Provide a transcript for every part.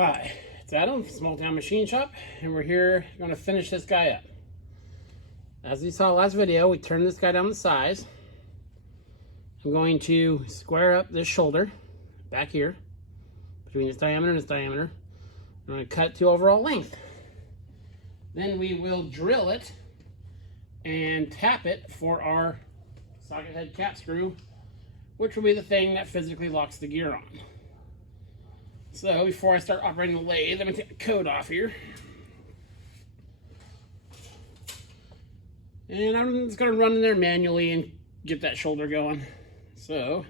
Hi, it's Adam from Small Town Machine Shop, and we're here going to finish this guy up. As you saw last video, we turned this guy down the size. I'm going to square up this shoulder back here between this diameter and this diameter. I'm going to cut it to overall length. Then we will drill it and tap it for our socket head cap screw, which will be the thing that physically locks the gear on. So before I start operating the lathe, I'm going to take the coat off here. And I'm just going to run in there manually and get that shoulder going. So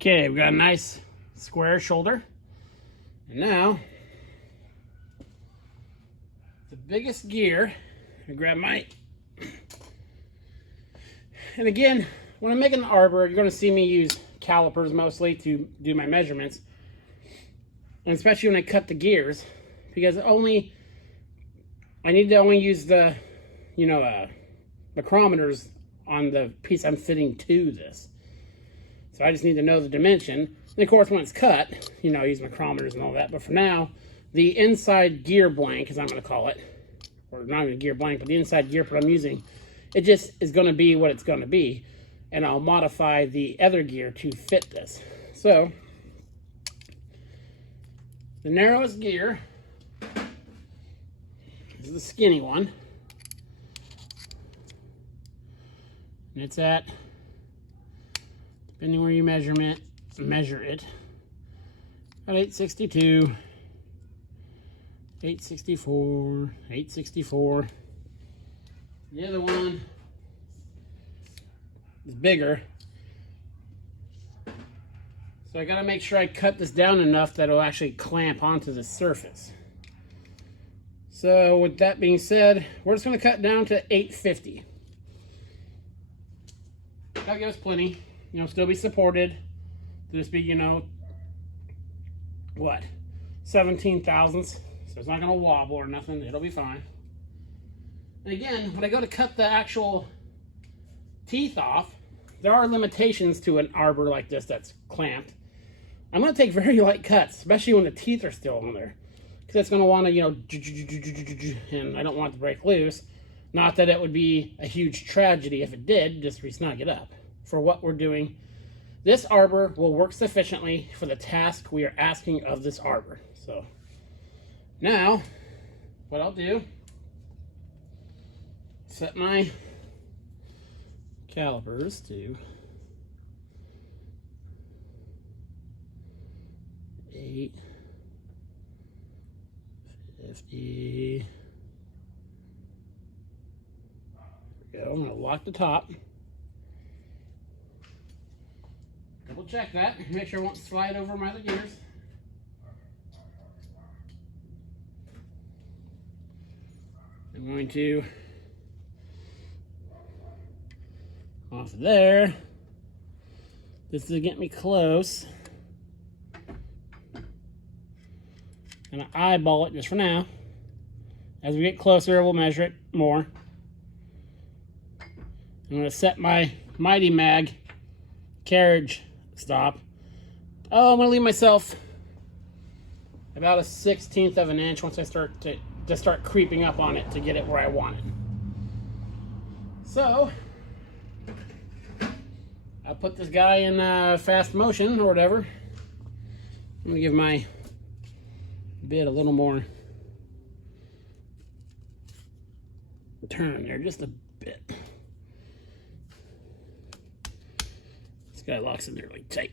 okay, we got a nice square shoulder. And now, the biggest gear, I grab my, and again, when I'm making an arbor, you're gonna see me use calipers mostly to do my measurements. And especially when I cut the gears, because I need to only use the, micrometers on the piece I'm fitting to this. So I just need to know the dimension. And of course, when it's cut, use micrometers and all that. But for now, the inside gear blank, as I'm going to call it, or not even a gear blank, but the inside gear put I'm using, it just is going to be what it's going to be. And I'll modify the other gear to fit this. So, the narrowest gear is the skinny one. And it's at, depending where you measure it, about 862, 864, 864. The other one is bigger. So I gotta make sure I cut this down enough that it'll actually clamp onto the surface. So with that being said, we're just gonna cut down to 850. That'll give us plenty. Still be supported. To just be, 17 thousandths. So it's not gonna wobble or nothing. It'll be fine. And again, when I go to cut the actual teeth off, there are limitations to an arbor like this that's clamped. I'm gonna take very light cuts, especially when the teeth are still on there, because it's gonna want to, and I don't want it to break loose. Not that it would be a huge tragedy if it did, just re-snug it up. For what we're doing, this arbor will work sufficiently for the task we are asking of this arbor. So now, what I'll do, set my calipers to 850. There we go. I'm going to lock the top. Double check that. Make sure it won't slide over my other gears. I'm going to off there. This is getting me close. And I eyeball it just for now. As we get closer, we'll measure it more. I'm going to set my Mighty Mag carriage stop. Oh, I'm gonna leave myself about a 1/16 of an inch once I start to start creeping up on it to get it where I want it. So I put this guy in fast motion or whatever. I'm gonna give my bit a little more turn there, just a bit. This guy locks in there like tight.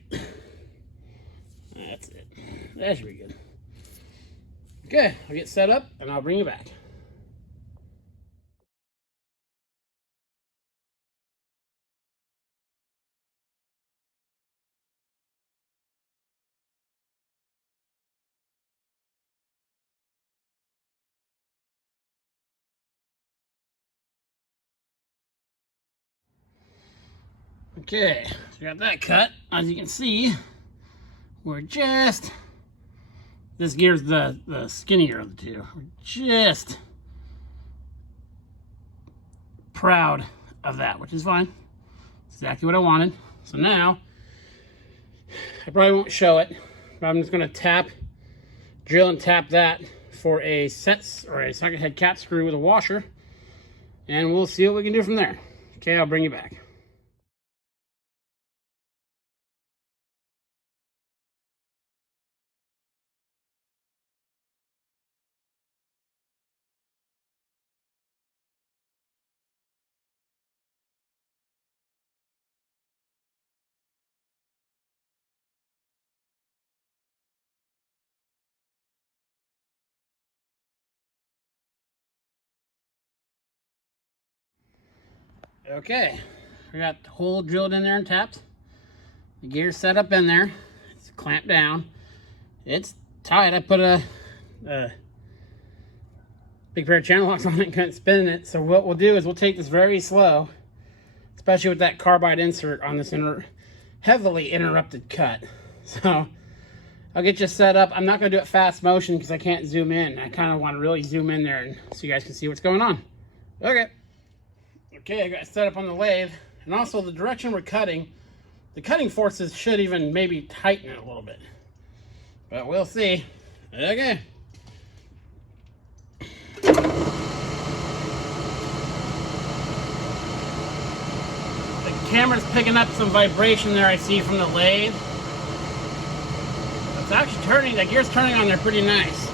That's it. That should be good. Okay, I'll get set up and I'll bring you back. Okay, so got that cut. As you can see, we're just, this gear's the skinnier of the two. We're just proud of that, which is fine. It's exactly what I wanted. So now, I probably won't show it, but I'm just gonna drill and tap that for a socket head cap screw with a washer, and we'll see what we can do from there. Okay, I'll bring you back. Okay, we got the hole drilled in there and tapped. The gear's set up in there. It's clamped down. It's tight. I put a big pair of channel locks on it and couldn't spin it. So what we'll do is we'll take this very slow, especially with that carbide insert on this heavily interrupted cut. So I'll get you set up. I'm not going to do it fast motion because I can't zoom in. I kind of want to really zoom in there and so you guys can see what's going on. Okay. Okay, I got it set up on the lathe, and also the direction we're cutting, the cutting forces should even maybe tighten it a little bit, but we'll see. Okay. The camera's picking up some vibration there I see from the lathe. It's actually turning, the gear's turning on there pretty nice.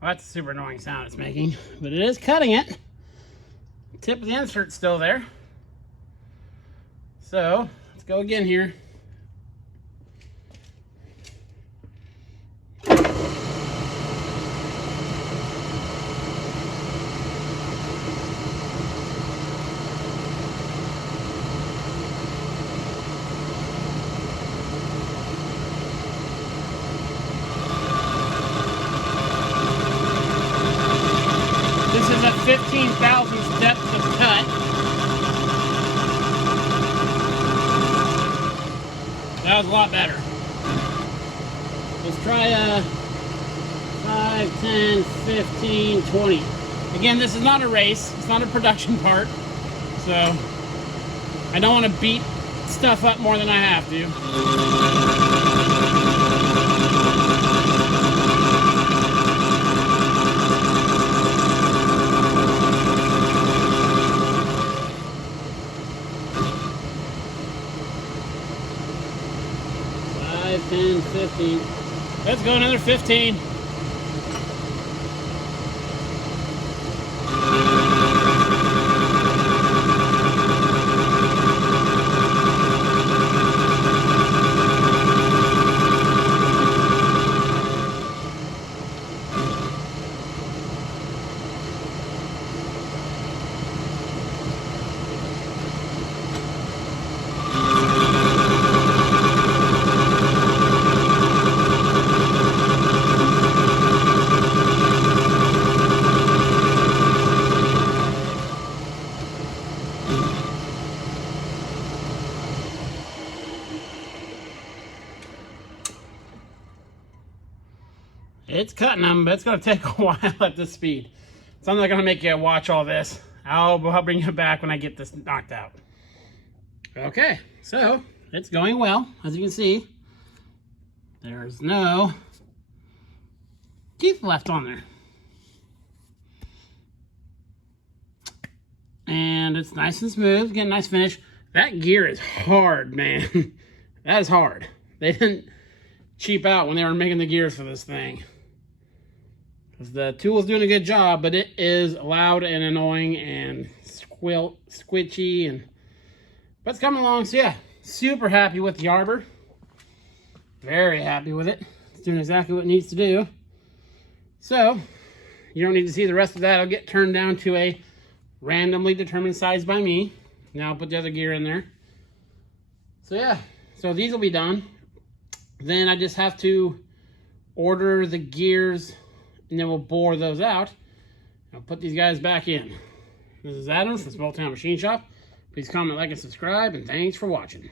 Well, that's a super annoying sound it's making, but it is cutting it. The tip of the insert's still there. So let's go again here. This is a 15 thousandths depth of cut. That was a lot better. Let's try 5, 10, 15, 20. Again, this is not a race. It's not a production part. So I don't want to beat stuff up more than I have to. 10, 15. Let's go another 15. It's cutting them, but it's going to take a while at this speed. So I'm not going to make you watch all this. I'll bring you back when I get this knocked out. Okay, so it's going well. As you can see, there's no teeth left on there. And it's nice and smooth, getting a nice finish. That gear is hard, man. That is hard. They didn't cheap out when they were making the gears for this thing. The tool is doing a good job, but it is loud and annoying and squitchy, but it's coming along. So yeah, super happy with the arbor. Very happy with it. It's doing exactly what it needs to do. So you don't need to see the rest of that. It'll get turned down to a randomly determined size by me. Now I'll put the other gear in there. So yeah, so these will be done. Then I just have to order the gears, and then we'll bore those out. I'll put these guys back in. This is Adam from Small Town Machine Shop. Please comment, like, and subscribe, and thanks for watching.